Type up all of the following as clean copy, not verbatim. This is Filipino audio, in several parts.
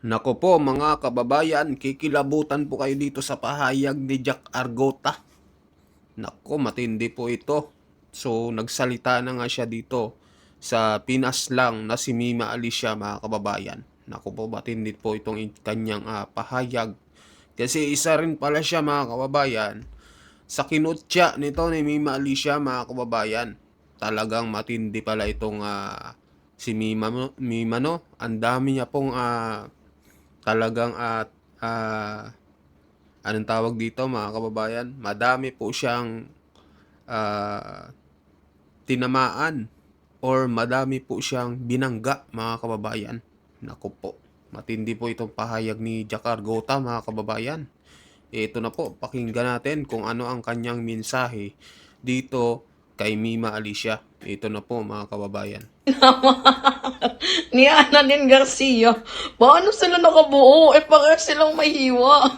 Nako po mga kababayan, kikilabutan po kayo dito sa pahayag ni Jack Argota. Nako, matindi po ito. So, nagsalita na nga siya dito sa Pinas lang na si Mima Alicia mga kababayan. Nako po, matindi po itong kanyang pahayag. Kasi isa rin pala siya mga kababayan sa kinutya nito ni Mima Alicia mga kababayan. Talagang matindi pala itong si Mima no. Ang dami niya pong talagang anong tawag dito mga kababayan, madami po siyang ah, tinamaan or madami po siyang binangga mga kababayan. Naku po, matindi po itong pahayag ni Jack Argota mga kababayan. Ito na po, pakinggan natin kung ano ang kanyang mensahe dito kay Mima Alicia. Ito na po mga kababayan. Ni Annalyn Garcia. Paano sila nakabuo? Parehas silang mahiwa.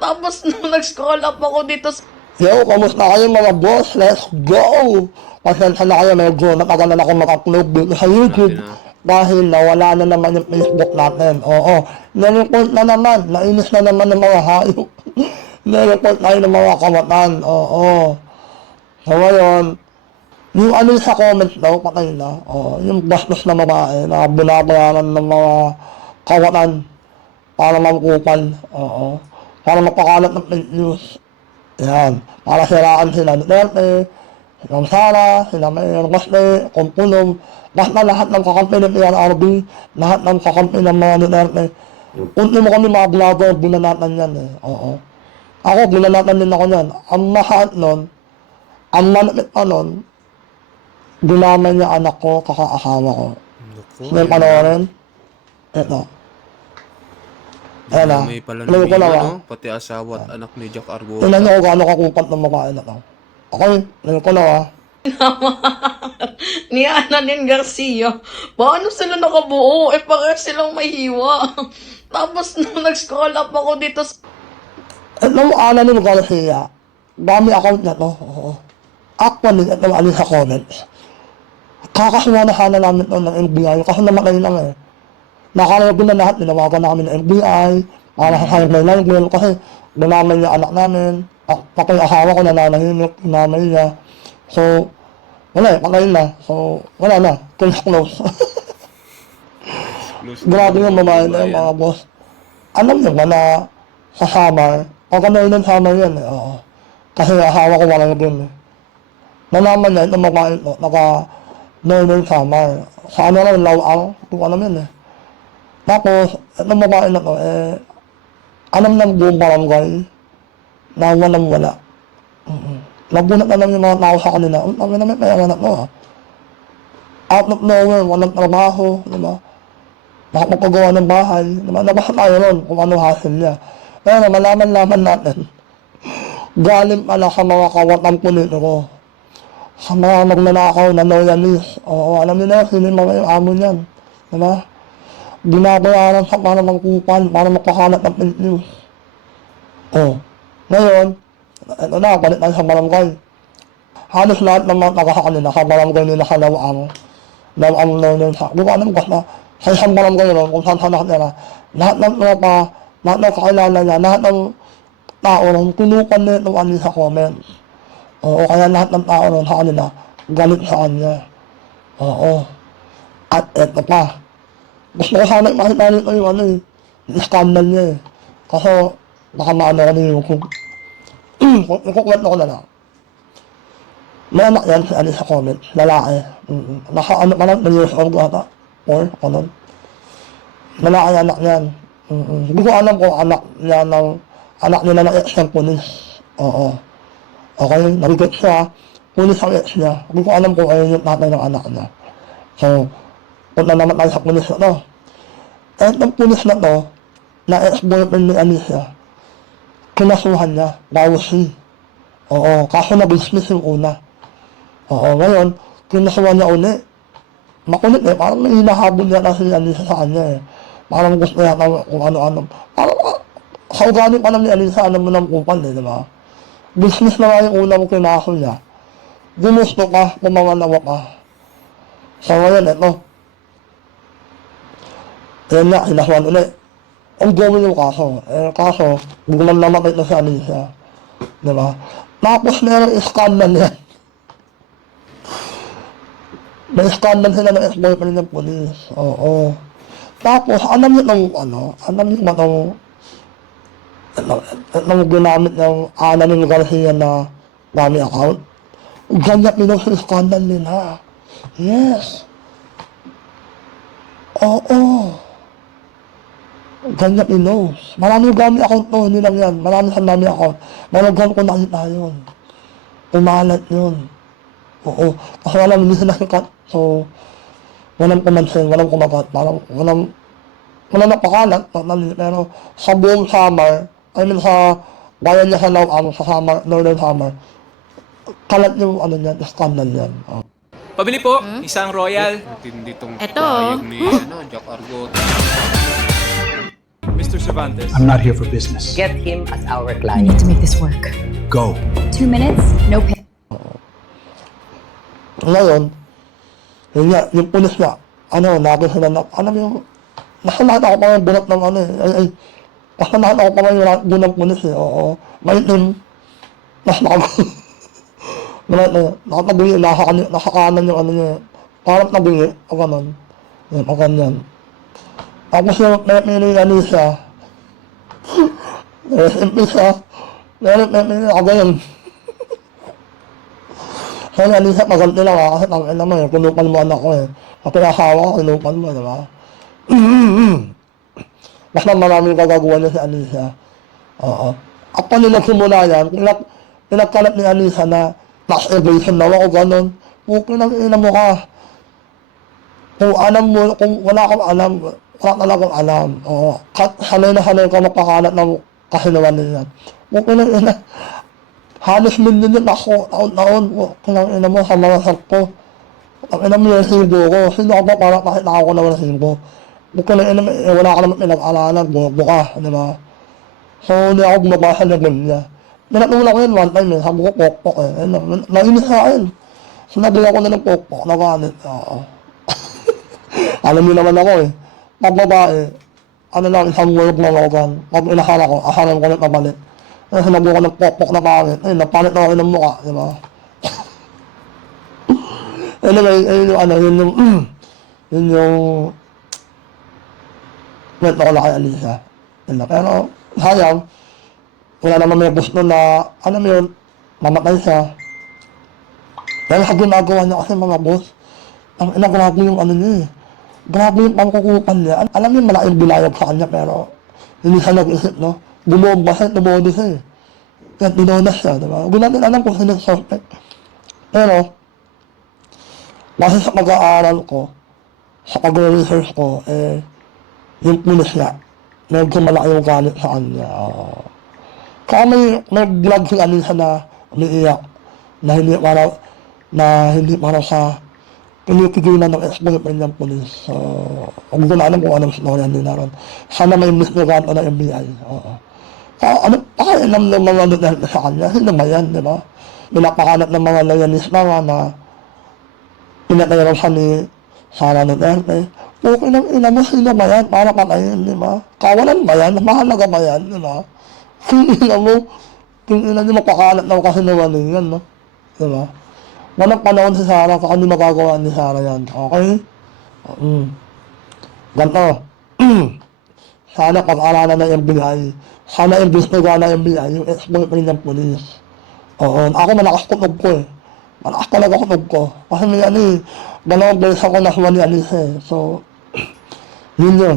Tapos nung nag-scroll up ako dito Yo, kamusta kayo mga boss? Let's go! Pasensya na kayo, medyo natagalan ako maka-upload dito sa YouTube Natin na. dahil nawala na naman yung Facebook natin. Oo, nireport na naman, nainis na naman ng mga hayop. Nireport tayo ng mga kamatan, oo. So ngayon, yung ano sa comments daw, patay na. Oo, yung bastos na babae na binabayaran ng mga kawatan para mamukupal. Oo, para mapakalat ng fake news. Yan, para siraan sila Duterte, sila Sara, sila Mayor Baste, Kumpulong, basta lahat ng kakampi ng PRRB, lahat ng kakampi ng mga Duterte. Unti mo kami mga vlogger, binanatan yan eh. Oo. Ako, binanatan din ako yan. Ang mahat nun, ang manapit pa nun, dinamay niya anak ko, kakaasawa ko. Naku, May yun lang. panoorin? Ito. Ayan na. May pala ni Ngayon ko lang Mima, ah. no? Pati asawa at anak ni Jack Argota. Tingnan niyo kung gaano kakupat ng babae na to. Okay, ngayon ko lang ah. ni Annalyn Garcia. Paano sila nakabuo? Parehas silang mahiwa. Tapos nung nag-scroll up ako dito Alam mo, Ana ni Garcia, dami account na to. Oo. Actually, ito ano sa comments. Kakasuha na sana namin to ng NBI kasi namatay lang eh. Nakalagin na lahat, ninawagan na kami ng NBI para sa cyber libel kasi dinamay niya anak namin. Pati asawa ko nananahimik, dinamay niya. So, wala eh, patay na. So, wala na. Close. Grabe yung babae na yung mga boss. Alam niyo ba na sa summer, pagkanoy ng summer yan eh, oo. Kasi asawa ko walang din eh. Nalaman niya itong babae ito, naka-noy ng summer. Sa ano lang, lawang, kung alam yun eh. Tapos, itong babae na to, alam ng buong barangay na walang wala. Nagbunat na lang yung mga tao sa kanila, ang namin may pera na to ah. Out of nowhere, walang trabaho, di ba? Makapagpagawa ng bahay, di ba? Nabasa tayo ron kung ano hasil niya. Pero malaman-laman natin, galing pala sa mga kawatang politiko, sa mga magnanakaw na loyalist. Oo, alam niyo na, sino yung mga yung amo niyan. Di ba? Binabayaran sa para magkupal, para magpakalat ng fake news. Oh. Ngayon, ito na, balik tayo sa barangay. Halos lahat ng mga taga sa kanila, sa barangay nila sa Lawang na sa, di ba alam ko na, sa isang barangay ron, kung saan lahat nila, lahat ng tropa, lahat ng kakilala niya, lahat ng tao ron, tinukan nila itong ano sa comment. Oo, kaya lahat ng tao ron sa kanila, galit sa kanya. Oo. At eto pa, gusto ko sana makita nito yung ano eh, yung scandal niya eh. Kasi, baka maano ko na yung ikukwento ko na lang. May anak yan, si ano sa comment, lalaki. Naka ano pa lang, 2 years old ata. Or, ano. Lalaki anak niyan. Hindi ko alam kung anak niya ng, anak nila ng ex ng pulis. Oo. Okay, narigot siya, pulis ang ex niya. Hindi ko alam kung ayun yung tatay ng anak niya. So, punta naman tayo sa pulis na to. Eh, itong pulis na to, na ex-boyfriend ni Alicia, kinasuhan niya, dowry. Oo, kaso na-dismiss yung una. Oo, ngayon, kinasuhan niya uli. Makulit eh, parang may hinahabol niya kasi ni Alicia sa kanya eh. Parang gusto niya kung ano-ano. Parang, sa ugali pa lang ni Alicia, alam mo ng kupal eh, di ba? Business na nga yung unang kinakaso niya. Ginusto ka, pumangalawa ka. So ngayon, ito. Yan nga, kinasuhan ulit. ongoing yung kaso. Kaso, biglang namatay na si Alicia. Diba? Tapos meron scandal yan. May scandal sila ng ex-boyfriend ng police. Oo. Tapos, alam niyo itong ginamit ng Ana ng Garcia na dami account. Ganyan pinost yung scandal nila. Yes. Oo. Ganyan pinost. Marami yung dami account to, hindi lang yan. Marami sa dami account. Malagyan ko nakita yun. Umalat yun. Oo. Kasi walang hindi sila sikat. So, walang kumansin, walang kumagat, walang napakalat, pero sa buong summer, sa bayan niya sa Lawang, sa summer, Northern Summer, kalat yung niyan, scandal yan. Oh. Pabili po, isang royal. Matindi tong Eto. pahayag ni Jack Argota. Mr. Cervantes. I'm not here for business. Get him as our I client. need to make this work. Go. 2 minutes, no pay. Ngayon, yun nga, yung pulis na, lagi sila na, nasa lahat ako pa yung bunot ng nasa lahat ako pa yung bunot pulis oo. Maitim, mas nakatabi, nasa kanan yung niya, parang tabi, o ganon. Yan, o ganyan. Tapos yung may siya, simple siya, may ako ganyan. Kaya Alisa, maganti lang kasi tangin naman kunupan mo anak ko Kapag asawa ko, kunupan mo, diba? Basta maraming kagagawa niya si Alisa. Oo. Ako nila simula yan, pinagkalat ni Alisa na masturbation daw ako gano'n. Okay lang, ina mo ka. Kung wala kang alam, wala talagang alam. Oo. Sanay na sanay ka mapakalat ng kasinawan niya. Okay lang, ina. Halos million ako, taon-taon ko. Kailang ina mo sa mga sakto. Ang ina mo yung sibo ko. Sino ka ba para kahit ako na wala sibo? Kung ina mo, wala ka naman pinag-alanan, buka, di ba? So, hindi ako bumabasa ng ganyan. Pinatula ko yun one time sabi ko pokpok Nainis sa akin. Sinabi ako na ng pokpok, nakaanit. Alam niyo naman ako Pag babae, isang word na logan. Pag inakala ko, asalan ko na papalit. Sinabi ko ng pokpok na pangit. Napalit na ako ng mukha, di ba? Anyway, yun yung kwento ko lang kay Alisa. Pero, sayang, wala naman may gusto na, mamatay siya. Dahil sa ginagawa niya kasi mga boss, grabe yung niya Grabe yung pangkukupan niya. Alam niyo, malaking bilayag sa kanya, pero hindi siya nag-isip, no? Bumomba siya, tumodi siya Kaya tinonas siya, diba? Hindi natin alam kung sino yung suspect. Pero, kasi sa pag-aaral ko, sa pag-research ko, yung pulis niya, medyo malaki yung galit sa kanya. Kaya may vlog si Alisa na umiiyak na hindi para sa pinitigilan ng ex-boyfriend ng polis. So, huwag ko na alam kung anong storya nila ron. Sana may investigahan ko ng FBI. Pakailam ng mga Duterte sa kanya. Sino ba yan, di ba? Pinapakalat ng mga loyalista nga na pinatayang siya ni Sara Duterte. Okay lang, ina mo, sino ba yan? Para patayin, di ba? Kawalan ba yan? Mahalaga ba yan, di ba? Kung ina niyo mapakalat ng kasinungalingan, no? Di ba? Walang panahon si Sara, kung ano magagawa ni Sara yan. Okay? Ganto. Sana pag-aralan ng FBI. Sana investigahan ng FBI yung ex-boyfriend ng police. Oo. Ako malakas kutob ko Malakas talaga kutob ko. Kasi may dalawang beses ako nasuwa ni Alice So, yun.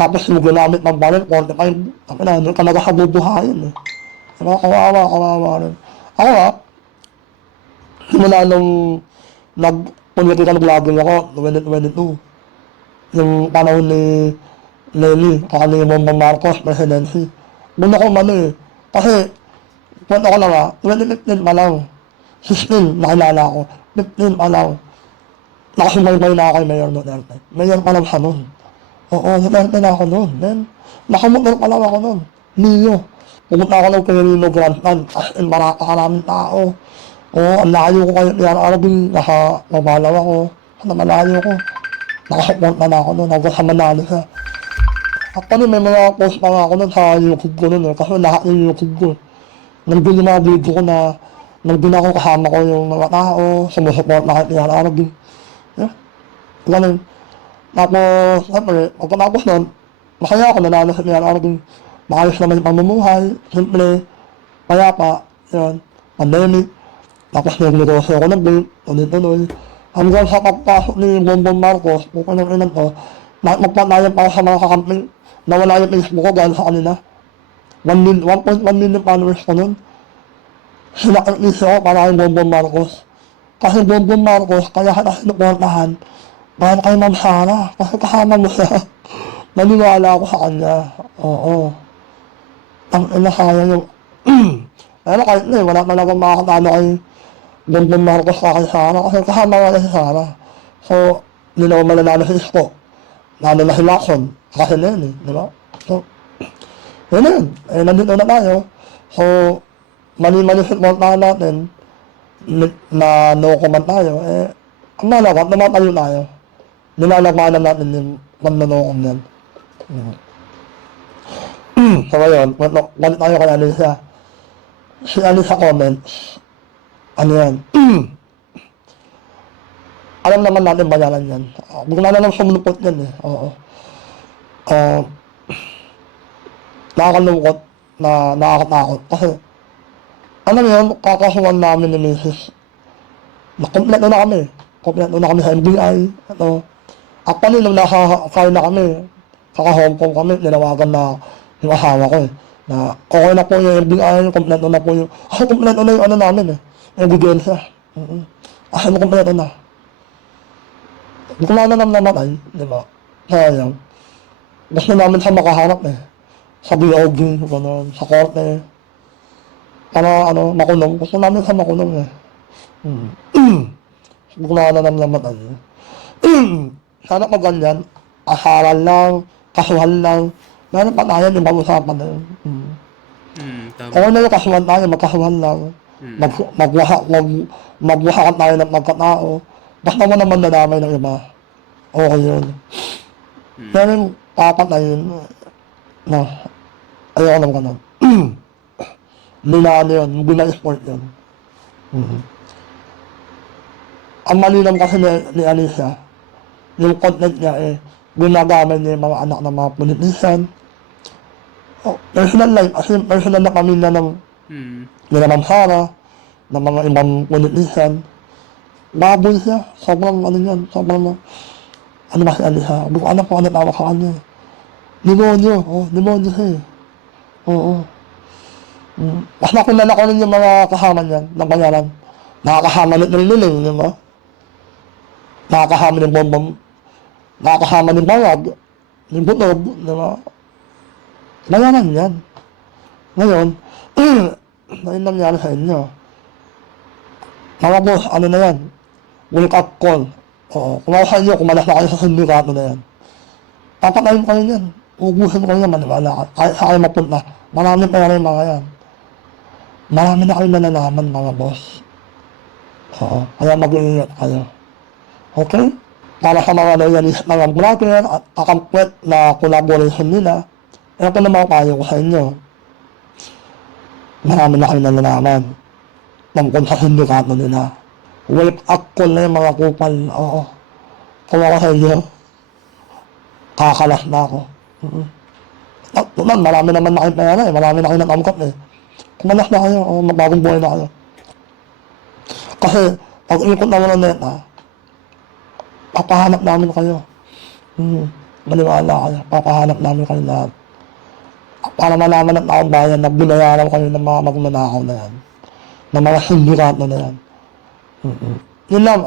Tapos yung ginamit ng balon, 45, doon ka nagkabubuhayin Diba? Kawawa rin. Ako simula nung nag-political vlogging ako, 2022, yung panahon ni Lenny, kakali ni Bongbong Marcos, presidency. Doon ako kasi, kwento ko lang 2015 pa lang, 16, nakilala ko, 15 pa lang, nakasumaybay na ako kay Mayor Duterte. Mayor pa lang siya nun. Oo, Duterte na ako nun. Then, nakamotor pa lang ako nun. Niyo. Pumunta ako ng Quirino Grandstand, as in marakaraming tao. Oo, ang layo ko kayo, Arabing, nakabalaw ako, malayo ko. Nakapunta na ako nun, hanggang sa Manalo siya. Actually, may mga post pa nga ako nun sa YouTube ko nun eh. Kasi lahat yung YouTube ko. Nandun yung mga video ko na nandun ako kasama ko yung mga tao, sumusupport na kahit niya Yeah. Ganun. Tapos, siyempre, pagkatapos nun, masaya ako nanalo sa PRRD. Maayos naman yung pamumuhay, simple, payapa, yun, pandemic. Tapos nagnegosyo ako ng vape, tuloy-tuloy. Hanggang sa pagpasok ni Bongbong Marcos, kung anong ilan to, magpatayan pa ako sa mga kakamping na wala yung Facebook ko gano'n sa kanila. 1.1 million followers ko nun. Sinakritis ako para kay Bongbong Marcos. Kasi Bongbong Marcos, kaya kita sinuportahan, dahil kay Ma'am Sara, kasi kasama mo siya. Naniwala ako sa kanya. Oo. Ang inasaya yung... Pero kahit na wala talagang makakatalo kay Bongbong Marcos sa kay Sara, kasi kasama nga si Sara. So, hindi na ako mananalo sa isko. Lalo na si Lacson, kasi na yun eh, di ba? So, yun na yun. Eh, nandito na tayo. So, mali-mali supportahan natin na no comment tayo. Eh, ang malawak, namatayo tayo. Nilalagmanan natin yung manlolokong yan. So ngayon, galit tayo kay Alisa. Si Alisa comments, ano yan? Alam naman natin bayaran yan. Bigla na lang sumulupot yan eh. Oo. Nakakalungkot na nakakatakot. Kasi, ano yun, kakasuhan namin ni Mrs. Kompleto na kami. Kompleto na kami sa NBI. Actually, nung nasa-file na kami, kaka-Hong Kong kami, ninawagan na yung asawa ko eh. Na okay na po yung NBI, kompleto na po yung... Kasi kompleto na yung ano namin eh. Ebidensya. Kasi kompleto na. Kung na namatay, di ba? Sayang. Gusto namin sa makaharap eh. Sa BOG, gano'n, sa korte. Para makulong. Gusto namin sa makulong eh. Kung na namatay. Sana pag ganyan, asaran lang, kasuhan lang, meron pa tayo yung pag-usapan na yun. Tama. Kung ano yung kasuhan tayo, magkasuhan lang. Magwahakan tayo ng magkatao. Basta mo naman nadamay ng iba. Okay yun. Pero yung papatayin, no, ayoko naman ganun. Nilaan yun, bina-sport yun. Ang mali lang kasi ni Alicia, yung content niya eh, ginagamit niya yung mga anak ng mga politician. Personal life, as in personal na pamilya ng nila Ma'am Sara, ng mga ibang politician. Baboy siya, sobrang ano yan, sobrang ano ba si Alicia, hindi ko alam kung ano tawag sa kanya. Demonyo, demonyo siya eh. Oo. Mas nakilala ko rin yung mga kasama niyan, ng bayaran. Nakakasama rin nila, di ba? Nakakasama ng bombom, nakakasama ng bayad, ng butob, di ba? Bayaran yan. Ngayon, na yun nangyari sa inyo. Mga boss, ano na yan? Wake up call. Oo. Kung ako sa inyo, kumalas na kayo sa sindikato na yan. Papatayin kayo yan. Ubusin kayo naman, maniwala ka. Kahit sa kayo mapunta. Marami pa rin mga yan. Marami na kayo nalalaman, mga boss. Oo. Kaya mag-iingat kayo. Okay? Para sa mga loyalist mga vlogger at kakampuet na collaboration nila, ito na mga payo ko sa inyo. Marami na kayo nalalaman tungkol sa sindikato nila. Wake up call na yung mga kupal. Oo. Kung ako sa inyo, kakalas na ako. Marami naman na kayong pera eh. Marami na kayo nag-amkot eh. Kumalas na kayo. Magbagong buhay na kayo. Kasi, pag ikot na wala neta, papahanap namin kayo. Maniwala kayo. Papahanap namin kayo lahat. Para malaman ng taong bayan na binayaran kayo ng mga magmanakaw na yan. Ng mga sindikato na yan. Yun lang,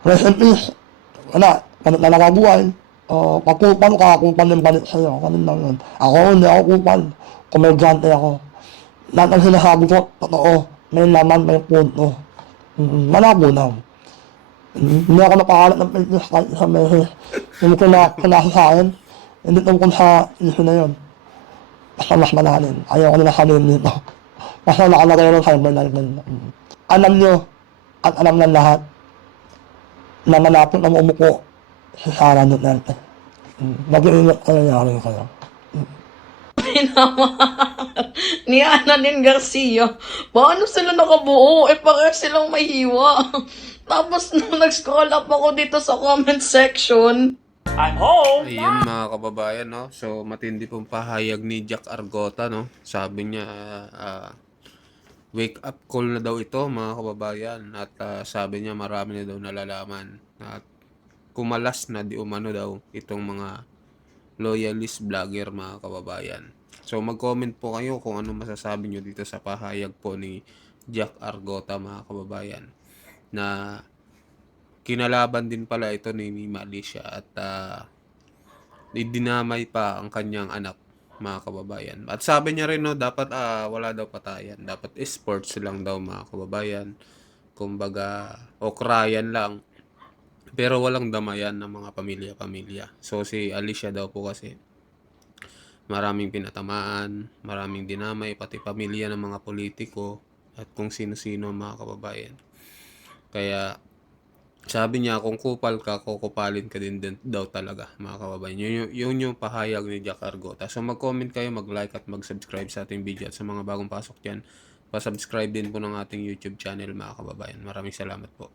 rest in peace. Wala, panit na nakabuhay. Kapupal ka, kupal yung panit sa'yo. Ganun lang yun. Ako, hindi ako kupal. Komedyante ako. Lahat ang sinasabi ko, totoo. May laman, may punto. Malabo na. Hindi ako napakalat ng fitness kahit isang beses. Hindi ko kinasa sa akin. Hindi tungkol sa issue na yun. Basta mas malalim. Ayaw ko nila sabihin dito. Basta nakalagay lang sa cyber life nila. Alam nyo, at alam ng lahat, na malapit na umupo si Sara Duterte. Mag-iingat ka nangyari ka lang. Ni Annalyn Garcia. Paano sila nakabuo? Parehas silang mahiwa. Tapos nung nag-scroll up ako dito sa comment section, Ayun mga kababayan, no? So, matindi pong pahayag ni Jack Argota, no? Sabi niya, wake up call na daw ito, mga kababayan. At sabi niya, marami na daw nalalaman. At kumalas na di umano daw itong mga loyalist vlogger, mga kababayan. So, mag-comment po kayo kung ano masasabi nyo dito sa pahayag po ni Jack Argota, mga kababayan. Na kinalaban din pala ito ni Alicia at idinamay pa ang kanyang anak, mga kababayan. At sabi niya rin, no, dapat wala daw patayan. Dapat sports lang daw, mga kababayan. Kumbaga, okrayan lang. Pero walang damayan ng mga pamilya-pamilya. So si Alicia daw po kasi maraming pinatamaan, maraming dinamay, pati pamilya ng mga politiko at kung sino-sino, mga kababayan. Kaya sabi niya, kung kupal ka, kukupalin ka din daw talaga, mga kababayan. Yun yung pahayag ni Jack Argota. So mag-comment kayo, mag-like at mag-subscribe sa ating video. At sa mga bagong pasok dyan, pa-subscribe din po ng ating YouTube channel, mga kababayan. Maraming salamat po.